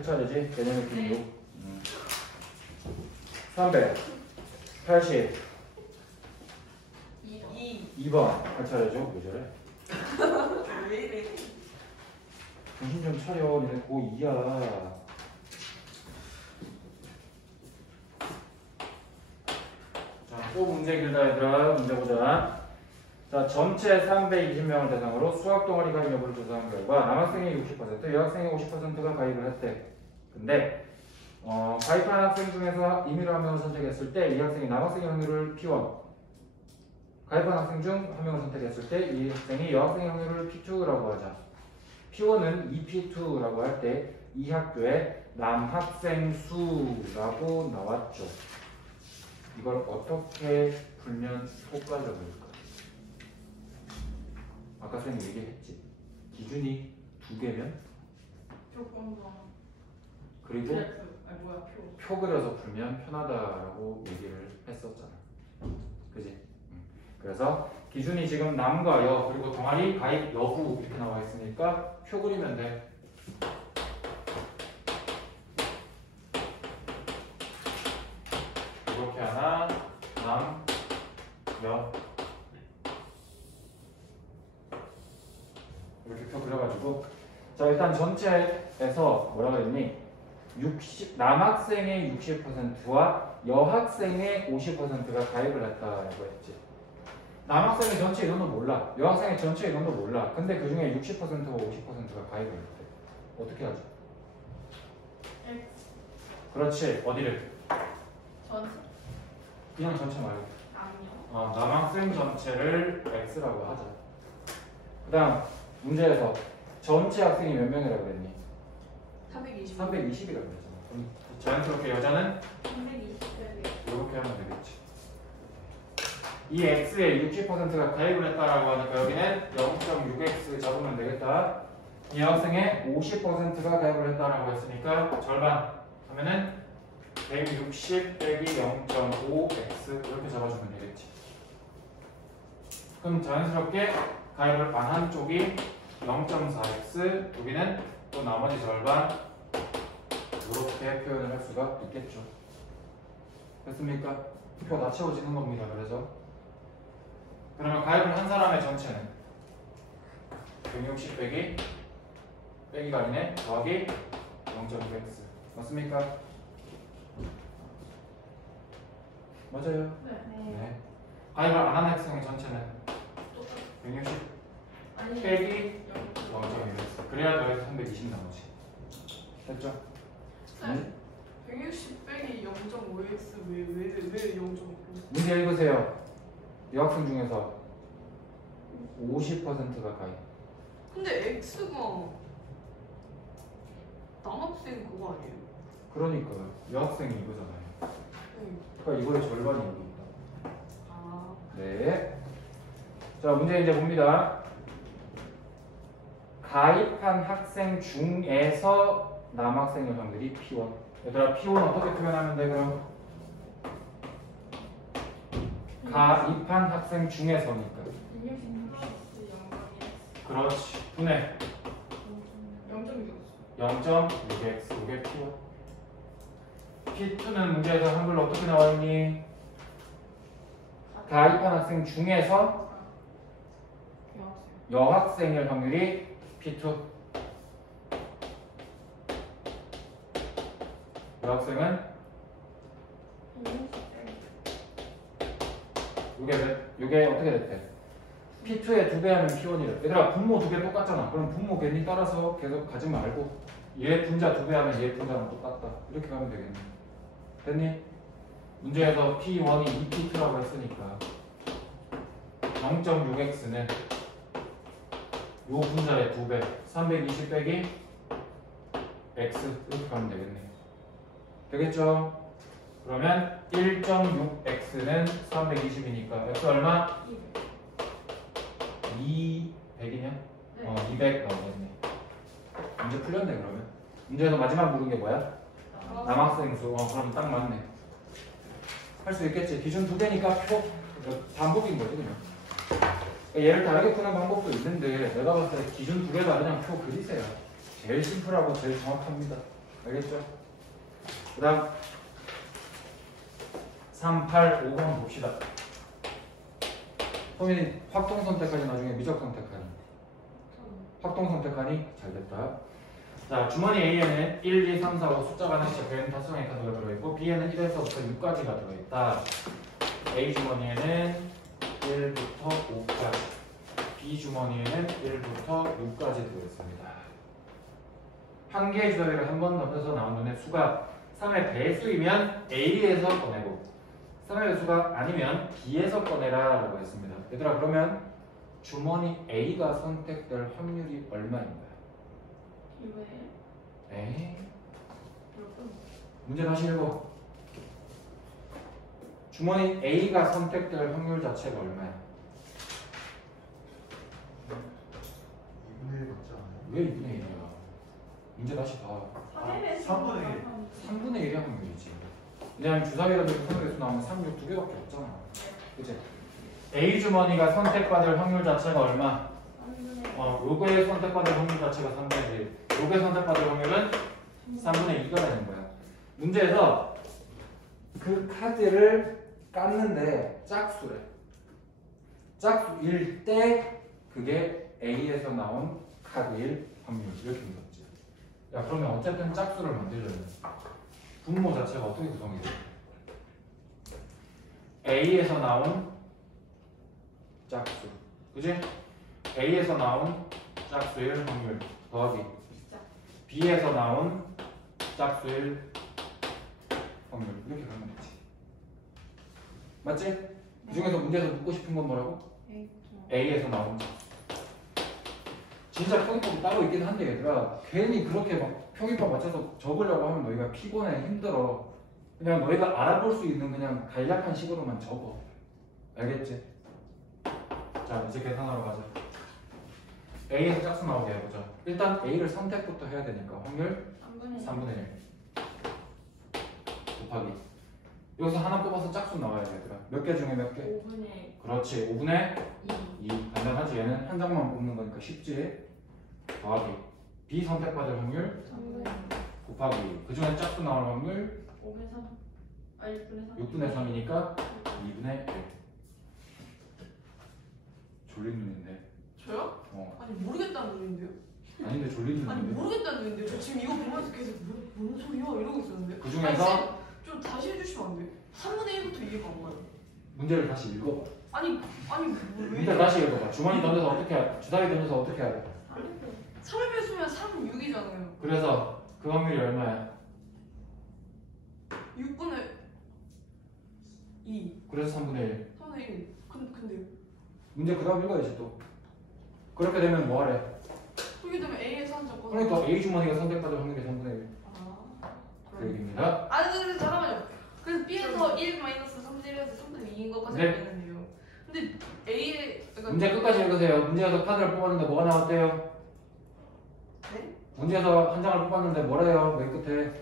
펼쳐야 되지? 개념의 비교. 300, 80, 2번 펼쳐야 되죠? 왜 저래? 왜 이래? 정신 좀 차려. 니네 고2야. 자, 또 문제 길다 얘들아. 문제 보자. 자, 전체 320명을 대상으로 수학 동아리 가입 여부를 조사한 결과 남학생이 60%, 여학생이 50%가 가입을 했대. 근데 가입한 학생 중에서 임의로 한 명을 선택했을 때 이 학생이 남학생의 확률을 P1, 가입한 학생 중 한 명을 선택했을 때 이 학생이 여학생의 확률을 P2라고 하자. P1은 2P2라고 할 때 이 학교의 남학생 수라고 나왔죠. 이걸 어떻게 풀면 효과적일까? 아까 선생님 얘기했지. 기준이 2개면 조건과 그리고 뭐야 표 그려서 풀면 편하다라고 얘기를 했었잖아. 그지? 그래서 기준이 지금 남과 여 그리고 동아리 가입 여부 이렇게 나와 있으니까 표 그리면 돼. 이렇게 하나 남, 여 이렇게 표 그려가지고 자 일단 전체에서 뭐라 그랬니? 남학생의 60%와 여학생의 50%가 가입을 했다라고 했지. 남학생의 전체 인원은 몰라. 여학생의 전체 인원도 몰라. 근데 그 중에 60%와 50%가 가입을 했대. 어떻게 하지? 그렇지. 어디를? 전체? 그냥 전체 말고. 아니요. 남학생 전체를 X라고 하자. 그 다음 문제에서 전체 학생이 몇 명이라고 그랬니? 320. 320이라고 그랬잖아. 그럼 자연스럽게 여자는 320. 이렇게 하면 되겠지. 이 X의 60%가 가입을 했다라고 하니까 여기는 0.6X 잡으면 되겠다. 이 학생의 50%가 가입을 했다라고 했으니까 절반 하면은 160 빼기 0.5X 이렇게 잡아주면 되겠지. 그럼 자연스럽게 가입을 안 한 쪽이 0.4X, 여기는 또 나머지 절반 이렇게 표현을 할 수가 있겠죠. 됐습니까? 표 다 채워지는 겁니다. 그래서 그러면 가입을 한 사람의 전체는 160 빼기가 아니네 더하기 0.9x 맞습니까? 맞아요. 네. 가입을 안 한 학생의 전체는 160 빼기 0.1x 그래야 더해서 320 나오지. 됐죠? 네. 160 빼기 0.5x 왜 0.5? 문제 읽으세요. 여학생 중에서 50%가 가입. 근데 x가 남학생 그거 아니에요? 그러니까요. 여학생이 이거잖아요. 네. 그러니까 이거의 절반이 여기 있다. 아. 네. 자, 문제 이제 봅니다. 가입한 학생 중에서 남학생의 확률이 P1. 얘들아, P1 어떻게 표현하면 돼, 그럼? 가입한 학생 중에서니까. 160 그렇지. 분해. 0.6x. 이게 P1. P2는 문제에서 한글로 어떻게 나와 있니? 가입한 학생 중에서 여학생일 확률이 P2. 여학생은 이게 어떻게 됐대? P2의 2배 하면 P1이래. 얘들아 분모 2개 똑같잖아. 그럼 분모 괜히 따라서 계속 가지 말고 얘 분자 2배 하면 얘 분자랑 똑같다. 이렇게 가면 되겠네. 됐니? 문제에서 P1이 2P2라고 했으니까 0.6x는 요 분자의 2배 320 빼기 x 이렇게 가면 되겠네. 되겠죠? 그러면 1.6x는 320이니까 x 얼마? 200이냐? 200 나오겠네. 문제 풀렸네. 그러면 문제에서 마지막 물은 게 뭐야? 남학생 수. 그럼 딱 맞네. 할 수 있겠지. 기준 2개니까 표 반복인 거지 그냥. 얘를 다르게 푸는 방법도 있는데 내가 봤을 때 기준 2개 다 그냥 표 그리세요. 제일 심플하고 제일 정확합니다. 알겠죠? 그 다음 3, 8, 5번 봅시다. 소민이 확동 선택하니 나중에 미적 선택하니? 확동 선택하니? 잘됐다. 자, 주머니 A에는 1, 2, 3, 4, 5 숫자가 하나씩 적혀있는 다수량의 카드가 들어있고 B에는 1에서부터 6까지가 들어있다. A 주머니에는 1부터 5까지, B 주머니에는 1부터 6까지 들어있습니다. 한 개의 주사위를 한 번 던져서 나온 눈의 수가 3의 배수이면 A에서 꺼내고 3의 배수가 아니면 B에서 꺼내라 라고 했습니다. 얘들아, 그러면 주머니 A가 선택될 확률이 얼마인가요? 왜? 에이, 여러분. 문제 다시 읽어. 주머니 A가 선택될 확률 자체가 얼마야? 2분의 1 맞지 않아요? 왜 2분의 1이야? 문제 다시 봐. 3분의 1. 3분의 1이 확률이지. 왜냐면 주사위라도 3분의 배수 나오면 3, 6 두 개밖에 없잖아. 그치? A 주머니가 선택받을 확률 자체가 얼마? 요거의 선택받을 확률 자체가 3분의 1. 요거의 선택받을 확률은 3분의 2가 되는 거야. 문제에서 그 카드를 깠는데 짝수래. 짝수일 때 그게 A에서 나온 카드일 확률. 이렇게 물었지. 야, 그러면 어쨌든 짝수를 만들려면 분모 자체가 어떻게 구성이 돼? A에서 나온 짝수. 그지? A에서 나온 짝수일 확률 더하기 B에서 나온 짝수일 확률. 이렇게 가면 되지. 맞지? 그 중에서 문제에서 묻고 싶은 건 뭐라고? A에서 나온 짝수. 진짜 평균법이 따로 있긴 한데 얘들아, 괜히 그렇게 막 평균법 맞춰서 적으려고 하면 너희가 피곤해, 힘들어. 그냥 너희가 알아볼 수 있는 그냥 간략한 식으로만 적어. 알겠지? 자, 이제 계산하러 가자. A에서 짝수 나오게 해보자. 일단 A를 선택부터 해야 되니까 확률 3분의 1 곱하기, 여기서 하나 뽑아서 짝수 나와야 돼 얘들아. 몇 개 중에 몇 개? 5분의 그렇지, 5분의 2. 간단하지? 얘는 한 장만 뽑는 거니까 쉽지? 더하기 B 선택받을 확률 3분의 곱하기 그 중에 짝수 나올 확률 5분의 3. 아, 6분의 3. 6분의 3이니까 2분의 1. 졸린 눈인데. 저요? 아니 모르겠다는 눈인데요? 아닌데 졸린 아니 눈인데. 모르겠다는 눈인데요? 저 지금 이거 보면서 계속 뭔 소리야? 이러고 있었는데. 그 중에서 좀 다시 해주시면 안 돼요? 3분의 1부터 이해가 안 가요. 문제를 다시 읽어봐. 아니 왜? 문제 다시 읽어봐. 주머니 던져서 어떻게 해야 돼? 주사위 던져서 어떻게 해야 돼? 3을 배수면 3, 6이잖아요. 그래서 그 확률이 얼마야? 6분의 2. 그래서 3분의 1. 3분의 1. 근데요? 문제 그 다음 읽어야지 또. 그렇게 되면 뭐 하래? 그렇게 되면 A에서 한 점 꺼내. 그러니까 A 주머니가 선택받을 확률이 3분의 1. 그 그럼. 얘기입니다. 근데 잠깐만요. 그래서 B에서 1 마이너스 3분의 1에서 3분의 2인 것까지 네. 알겠는데요. 근데 A에 그러니까 문제 끝까지 읽으세요. 문제에서 카드를 뽑았는데 뭐가 나왔대요? 네? 문제에서 한 장을 뽑았는데 뭐래요? 맨 끝에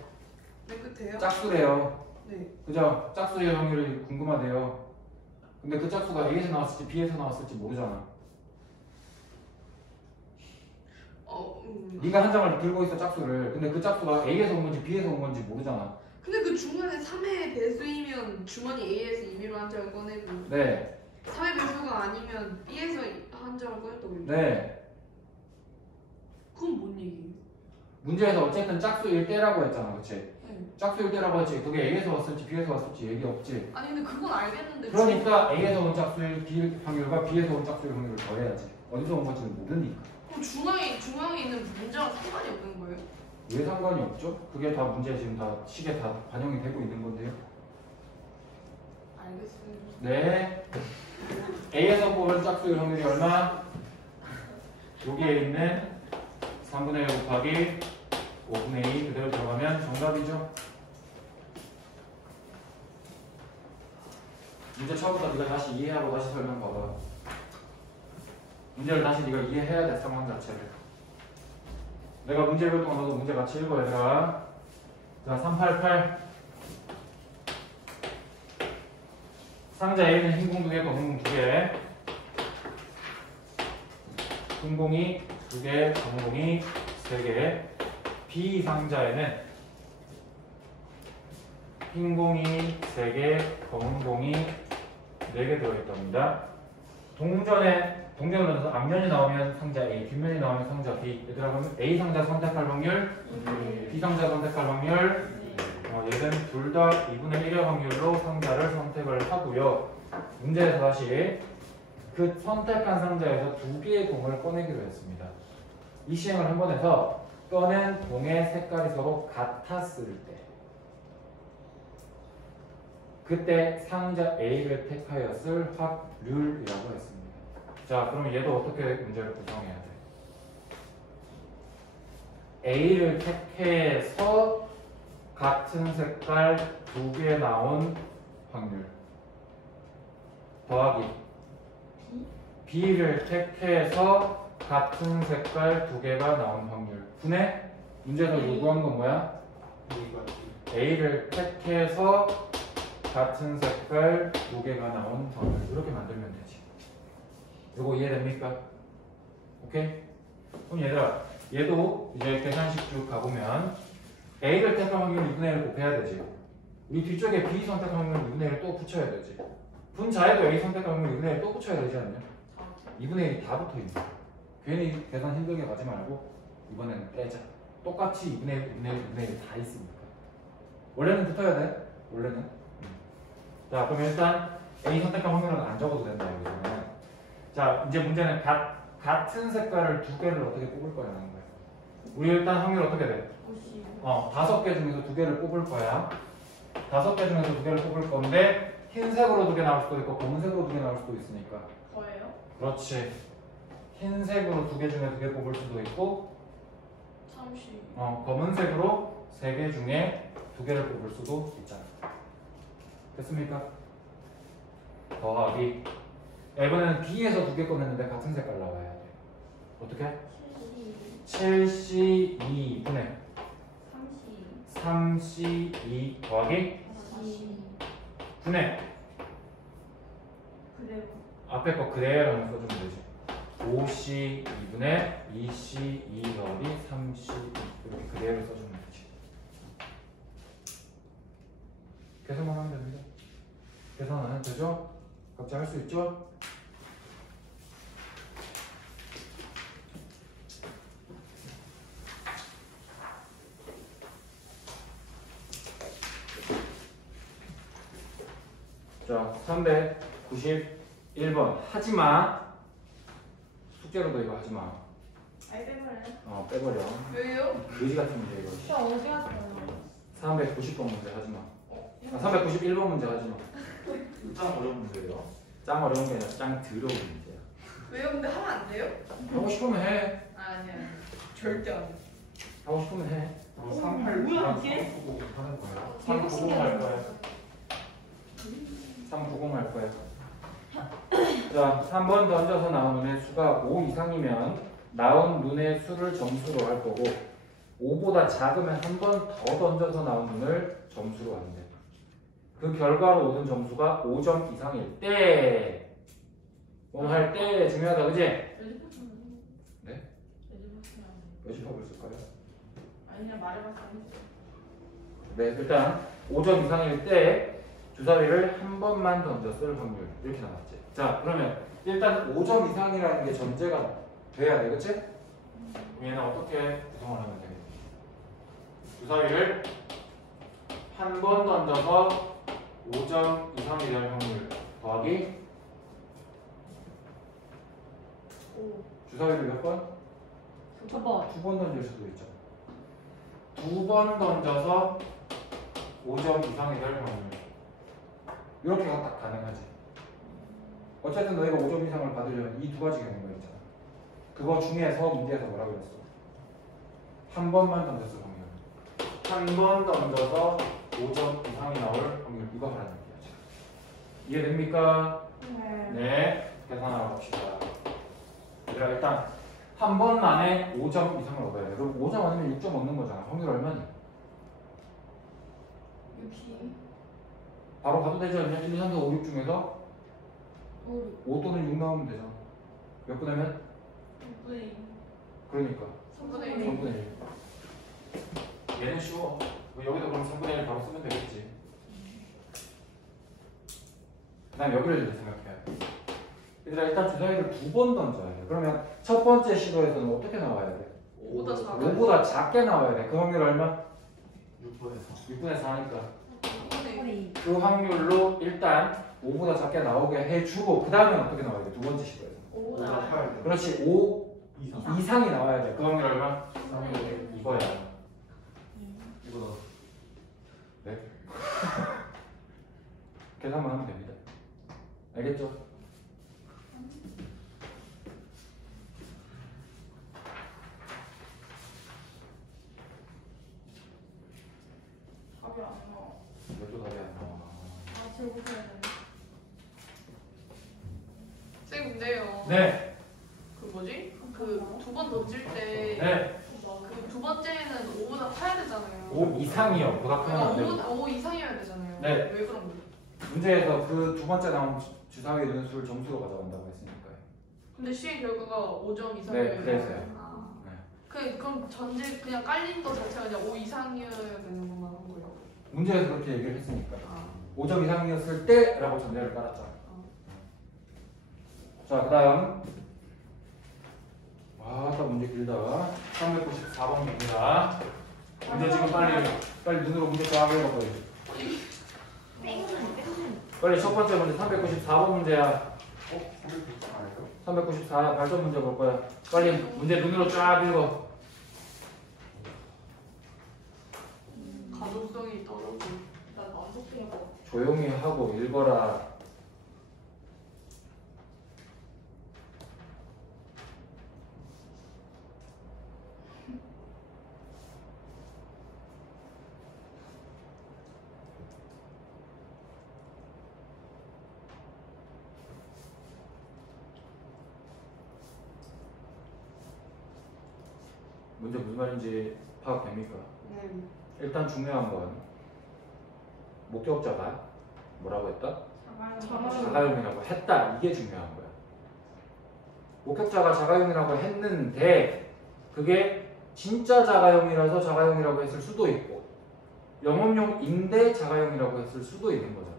맨 끝에요? 짝수래요. 네. 그죠? 짝수의 확률이 궁금하대요. 근데 그 짝수가 A에서 나왔을지 B에서 나왔을지 모르잖아. 네가 한 장을 들고 있어 짝수를. 근데 그 짝수가 A에서 온 건지 B에서 온 건지 모르잖아. 근데 그 중간에 3의 배수이면 주머니 A에서 임의로 한 장을 꺼내고 네. 3의 배수가 아니면 B에서 한 장을 꺼냈다고 했죠? 네. 그건 뭔 얘기예요? 문제에서 어쨌든 짝수일 때라고 했잖아. 그치? 네. 짝수일 때라고 했지. 그게 A에서 왔을지 B에서 왔을지 얘기 없지. 아니 근데 그건 알겠는데 그러니까 A에서 온 짝수일 B 확률과 B에서 온 짝수일 확률을 더해야지. 어디서 온 건지는 모르니까. 그럼 중앙에 있는 문제랑 상관이 없는 거예요? 왜 상관이 없죠? 그게 다 문제 지금 다 식에 다 반영이 되고 있는 건데요. 알겠습니다. 네. A에서 뽑은 짝수일 확률이 얼마? 여기에 있는 3분의 1 곱하기 5분의 2 그대로 들어가면 정답이죠. 문제 처음부터 네가 다시 이해하고 다시 설명 봐봐. 문제를 다시 네가 이해해야 돼, 상황 자체를. 내가 문제 읽을 동안 너도 문제 같이 읽어 얘들아. 자, 388 상자 A는 흰 공 2개, 검은 공 2개. 흰 공이 2개, 검은 공이 3개. B 상자에는 흰 공이 3개, 검은 공이 4개 들어있답니다. 동전으로 앞면이 나오면 상자 A, 뒷면이 나오면 상자 B. 얘들아, 그러면 A 상자 선택할 확률, B 상자 선택할 확률, 얘는 둘 다 2분의 1의 확률로 상자를 선택을 하고요. 문제에서 다시 그 선택한 상자에서 2개의 공을 꺼내기로 했습니다. 이 시행을 한번 해서 꺼낸 공의 색깔이 서로 같았을 때 그때 상자 A를 택하였을 확률이라고 했습니다. 자, 그럼 얘도 어떻게 문제를 구성해야 돼? A를 택해서 같은 색깔 2개 나온 확률 더하기 B를 택해서 같은 색깔 2개가 나온 확률 분의 문제에서 요구한 건 뭐야? A를 택해서 같은 색깔 2개가 나온 확률 이렇게 만들면 되지. 이거 이해됩니까? 오케이? 그럼 얘들아 얘도 이제 계산식 쭉 가보면 A를 택한 확률 2분의 1을 곱해야 되지. 우리 뒤쪽에 B 선택한 확률 2분의 1을 또 붙여야 되지. 분자에도 A 선택한 확률 2분의 1을 또 붙여야 되지 않냐? 2분의 1이 다 붙어있네. 괜히 계산 힘들게 가지 말고 이번에는 빼자. 똑같이 2분의 1, 2분의 1, 2분의 1 다 있으니까. 원래는 붙어야 돼. 원래는. 자, 그럼 일단 A 선택한 확률은 안 적어도 된다 여기서는. 자, 이제 문제는 같은 색깔을 2개를 어떻게 뽑을 거야 하는 거야. 우리 일단 확률 어떻게 돼? 5개 중에서 2개를 뽑을 거야. 5개 중에서 2개를 뽑을 건데 흰색으로 2개 나올 수도 있고 검은색으로 2개 나올 수도 있으니까. 저예요? 그렇지. 흰색으로 2개 중에 2개 뽑을 수도 있고 30. 검은색으로 3개 중에 2개를 뽑을 수도 있잖아. 됐습니까? 더하기 이번에는 B에서 2개 꺼냈는데 같은 색깔 나와야 돼. 어떻게? 7C2분의 3C2 더하기 분의 앞에 거 그대로 써주면 되지. 5C2분의 2C2 더하기 3C2 이렇게 그대로 써주면 되지. 계산만 하면 됩니다. 계산은 되죠? 각자 할 수 있죠? 자, 391번 하지마. 숙제로도 이거 하지마. 빼버려. 왜요? 의지 같은 문제 이거. 저 어디 갔어요? 390번 문제 하지마. 391번 문제 하지마. 짱 어려운 문제예요. 짱 어려운 게 아니라 짱 더러운 문제야. 왜요? 근데 하면 안 돼요? 하고 싶으면 해. 아니야. 절대 안 돼. 하고 싶으면 해. 389 뭐야, 이게? 하는 거예요. 390 할 거야. 390 할 거야. 자, 3번 던져서 나온 눈의 수가 5 이상이면 나온 눈의 수를 점수로 할 거고 5보다 작으면 한 번 더 던져서 나온 눈을 점수로 한대. 그 결과로 얻은 점수가 5점 이상일 때 오늘 할 때 중요하다, 그지? 네? 여집합을 쓸까요? 아니야 말해봤어. 네, 일단 5점 이상일 때 주사위를 한 번만 던져 쓸 확률 이렇게 나왔지. 자, 그러면 일단 5점 이상이라는 게 전제가 돼야 돼, 그치? 얘는 어떻게 구성을 하면 돼? 주사위를 한 번 던져서 5점 이상이 될 확률 더하기 주사위를 몇 번? 2번. 2번 던질 수도 있죠. 2번 던져서 5점 이상이 될 확률 이렇게가 딱 가능하지. 어쨌든 너희가 5점 이상을 받으려면 이 두 가지 경우가 있잖아. 그거 중에서 문제에서 뭐라고 그랬어? 한 번만 던졌을 확률. 한 번 던져서 5점 이상이 나올 확률 이거 하라는 얘기야. 이해됩니까? 네. 계산하러 갑시다. 얘들아 일단 한 번 만에 5점 이상을 얻어야 돼. 그럼 5점 아니면 6점 얻는 거잖아. 확률 얼마니? 60. 바로 가도 되지 않냐? 1, 2, 3, 4, 5, 6 중에서 5 또는 6 나오면 되잖아. 몇 분의 몇? 6분의 그러니까 3분의 1. 3분의 1. 얘는 쉬워. 여기도 그럼 3분의 1 바로 쓰면 되겠지. 다음 여기를 좀 생각해야 돼. 얘들아 일단 주사위를 2번 던져야 돼. 그러면 첫 번째 시도에서는 어떻게 나와야 돼? 5보다 작아. 5보다 작게 나와야 돼. 그 확률 얼마? 6분에서 6분의 4니까. 허리. 그 확률로 일단 5보다 작게 나오게 해주고 그 다음에 어떻게 나와야 돼? 두 번째 시도에서. 5보다. 8 그렇지. 5 이상 이상이 나와야 돼. 그 확률 얼마? 3분의 이거야. 이거 넣어. 네? 계산만 하면 됩니다. 알겠죠? 답이 안 나와. 이것도 답이 안 나와. 아, 제곱해야 되네. 쌤 근데요. 네. 그 뭐지? 그 2번 던질 때. 네. 그 두 번째는 5보다 커야 되잖아요. 5 이상이요. 보다 크면 안 되고. 5 이상이어야 되잖아요. 네. 왜 그런 거예요? 문제에서 그 두 번째 나온 주사위 눈수를 점수로 가져간다고 했으니까요. 근데 시의 결과가 5점 네, 이상이어야 그래서요. 아. 네. 그럼 전제 그냥 깔린 거 자체가 그냥 5 이상이어야 되는 것만 한 거예요. 문제에서 그렇게 얘기를 했으니까요. 아. 5점 이상이었을 때라고 전제를 깔았잖아. 자, 그 다음. 와, 또 문제 길다. 394번입니다. 문제 지금 빨리 눈으로 문제 쫙 읽어봐요. 빨리 첫 번째 문제 394번 문제야. 360 아닐까? 394 발전 문제 볼 거야. 빨리 문제 눈으로 쫙 읽어. 가독성이 떨어져. 나도 안 속해요. 조용히 하고 읽어라. 문제 무슨 말인지 파악됩니까? 네. 일단 중요한 건 목격자가 뭐라고 했다? 자가용이라고 했다. 이게 중요한 거야. 목격자가 자가용이라고 했는데 그게 진짜 자가용이라서 자가용이라고 했을 수도 있고 영업용인데 자가용이라고 했을 수도 있는 거잖아.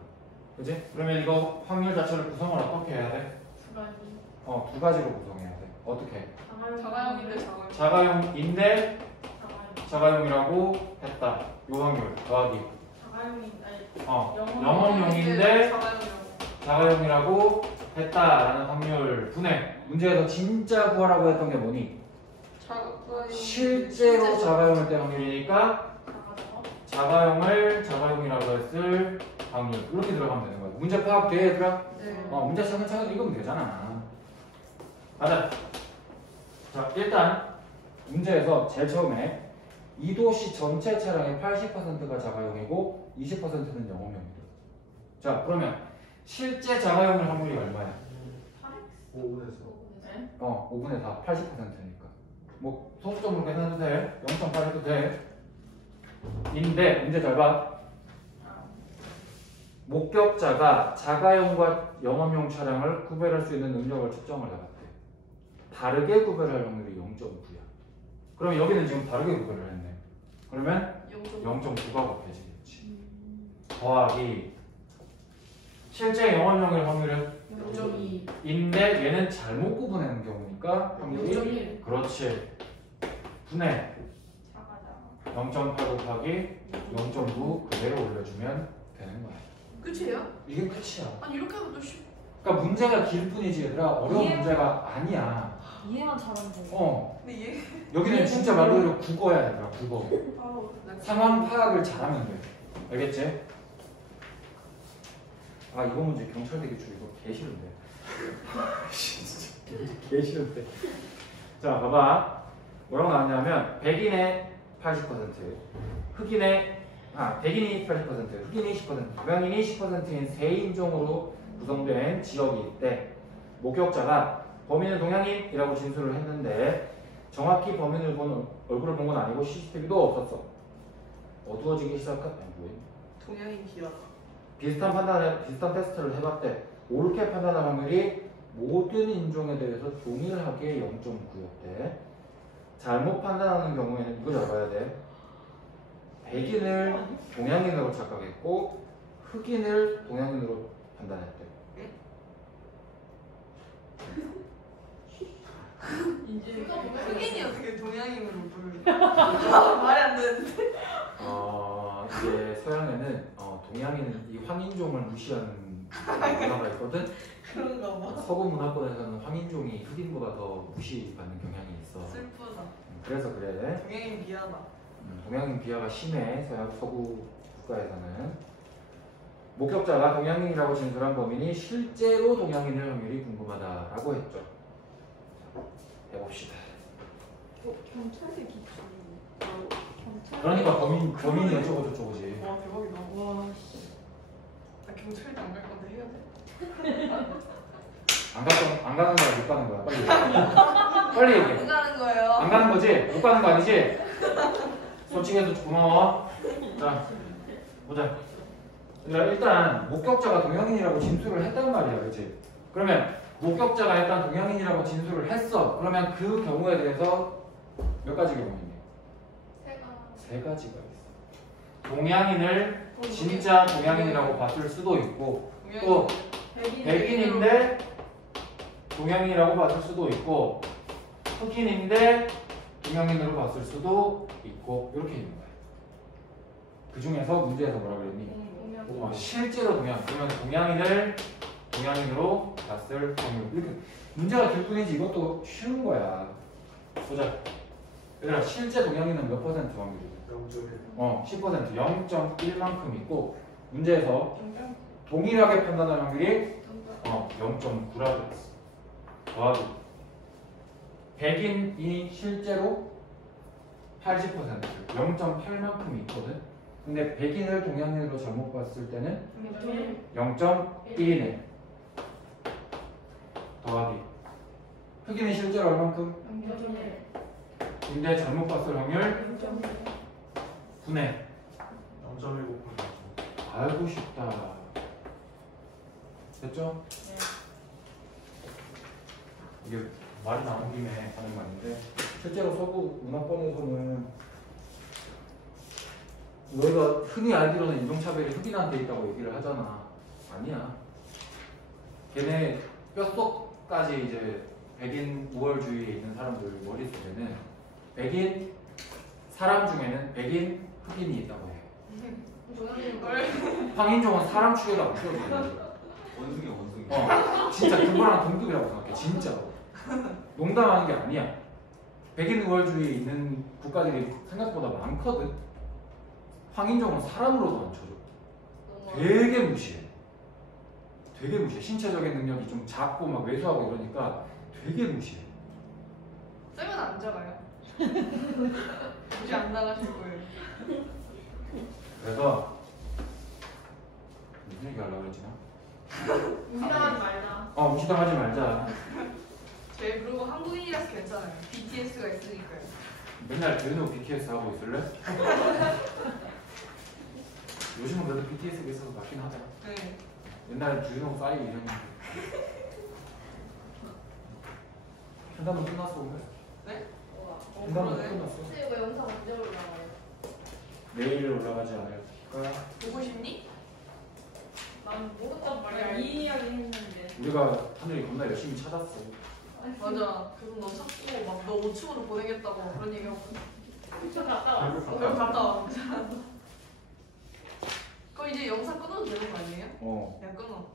그지? 그러면 이거 확률 자체를 구성을 어떻게 해야 돼? 두 가지. 두 가지로 구성해야 돼. 어떻게? 자가용인데 자가용. 자가용인데 자가용. 자가용이라고 했다. 요 확률 더하기 자가용이 아니 영업용인데 자가용이라고. 자가용이라고 했다라는 확률 분해. 문제에서 진짜 구하라고 했던 게 뭐니? 자가용. 실제로 자가용일 때 확률이니까 자가용. 자가용을 자가용이라고 했을 확률. 이렇게 들어가면 되는 거야. 문제 파악돼 얘들아? 네. 문제 차근차근 읽으면 되잖아. 가자. 자, 일단 문제에서 제일 처음에 이 도시 전체 차량의 80%가 자가용이고 20%는 영업용이다. 자, 그러면 실제 자가용일 확률이 얼마야? 5분에서 5분의 5분의 4, 80%니까. 뭐 소수점으로 계산해도 돼. 0.8 해도 돼. 인데 문제 잘 봐. 목격자가 자가용과 영업용 차량을 구별할 수 있는 능력을 측정을 해봤대. 다르게 구별할 확률이 0.9야. 그럼 여기는 지금 다르게 구별을 했네. 그러면 0.9가 곱해지겠지. 더하기 실제 영업용일 확률은 0.2. 인데 얘는 잘못 구분하는 경우니까 확률이 0.1. 그렇지. 분해 자가자. 0.8 곱하기 0.9 그대로 올려주면 되는 거야. 끝이에요? 이게 끝이야. 아니 이렇게 해도 또 쉽. 그러니까 문제가 길 뿐이지 얘들아. 어려운 이해- 문제가 아니야. 이해만 잘하면 돼. 근데 얘. 여기는 진짜 말 그대로 국어야 얘들아. 국어. 상황 파악을 잘하면 돼. 알겠지? 이거 문제 경찰 대기 줄 이거 개 싫은데. 진짜 개 싫은데. 자, 봐봐. 뭐라고 나왔냐면 백인의 80%, 백인이 80%, 흑인이 10%, 동양인이 10%인 세 인종으로 구성된 지역이 있대. 목격자가 범인은 동양인이라고 진술을 했는데 정확히 범인을 얼굴을 본 건 아니고 CCTV도 없었어. 어두워지기 시작한 뭐야? 동양인 기억. 비슷한 테스트를 해봤대. 옳게 판단할 확률이 모든 인종에 대해서 동일하게 0.9였대. 잘못 판단하는 경우에는 이거 잘 봐야 돼. 백인을 동양인으로 착각했고 흑인을 동양인으로 판단했대. 이제 흑인이 어떻게 동양인으로 부를? 말이 안 되는데. 이제 서양에는 동양인 이 황인종을 무시하는 문화가 있거든. 그런가 봐. 서구 문화권에서는 황인종이 흑인보다 더 무시받는 경향이 있어. 슬프다. 그래서 그래. 동양인 비하다. 동양인 비하가 심해. 서구 국가에서는. 목격자가 동양인이라고 진술한 범인이 실제로 동양인일 확률이 궁금하다라고 했죠. 자, 해봅시다. 경찰대 기준. 경찰. 그러니까 범인이 어쩌고 저쩌고지. 와 대박이다. 와 씨. 나 경찰대 안 갈 건데 해야 돼? 안 가는 거야, 못 가는 거야. 빨리 얘기해. 빨리 얘기해. 안 가는 거예요. 안 가는 거지? 못 가는 거 아니지? 솔직해서 고마워. 자, 보자. 얘들아, 일단 목격자가 동양인이라고 진술을 했단 말이야, 그렇지? 그러면 목격자가 일단 동양인이라고 진술을 했어. 그러면 그 경우에 대해서 몇 가지 경우 있니? 세 가지가 있어. 동양인을 진짜 동양인이라고 봤을 수도 있고, 또 백인인데 동양인이라고 봤을 수도 있고, 흑인인데 동양인으로 봤을 수도 있고, 이렇게 있는 거야. 그 중에서 문제에서 뭐라 그랬니? 실제로 그러면 동양인을 동양인으로 봤을 확률. 이렇게 문제가 될 뿐이지 이것도 쉬운 거야. 보자. 얘들아, 실제 동양인은 몇 퍼센트 확률이야? 10%, 0.1만큼 있고, 문제에서 동일하게 판단할 확률이 0.9라고 했어. 더하기 백인이 실제로 80%, 0.8만큼 있거든. 근데 백인을 동양인으로 잘못 봤을 때는 0.1이네. 더하기 흑인이 실제로 얼만큼? 근데 잘못 봤을 확률 9네. 0.19%. 알고 싶다. 됐죠? 이게 말이 나온 김에 하는 말인데, 실제로 서구 문화권에서는 너희가 흔히 알기로는 인종차별이 흑인한테 있다고 얘기를 하잖아. 아니야. 걔네 뼛속까지 이제 백인 우월주의에 있는 사람들 머릿속에는 백인 사람 중에는 백인 흑인이 있다고 해. 황인종은 사람 축에도 안 껴줘. 원숭이. 진짜 그거랑 동급이라고 생각해. 진짜로. 농담하는 게 아니야. 백인 우월주의에 있는 국가들이 생각보다 많거든. 황인종은 사람으로도 안 쳐줘. 되게 무시해. 되게 무시해. 신체적인 능력이 좀 작고 막 왜소하고 이러니까 되게 무시해. 쌤은 안 잡아요. 굳이 안 나가실 거예요. 그래서 무슨 얘기 하려고 그랬지 나? 무시당하지 말자. 무시당하지 말자. 저희 그리고 한국인이라서 괜찮아요. BTS가 있으니까요. 맨날 들으면 BTS 하고 있을래? 요즘은 그래도 BTS가 있어서 맞긴 하다. 네. 옛날에 주인공 싸이 이랬는데. 현담은 끝났어 오늘. 네? 현담은 그러네. 끝났어. 이거 영상 언제 올라가요? 내일 올라가지 않을까? 보고 싶니? 난 모른단 말이야. 이 이야기 했는데. 우리가 하늘이 겁나 열심히 찾았어. 맞아. 그래서 너 찾고 막 너 5층으로 보내겠다고 그런 얘기하고. 저 갔다 왔어. 그럼 갔다 와. 그럼 이제 영상 끊어도 되는 거 아니에요? 어. 야 끊어.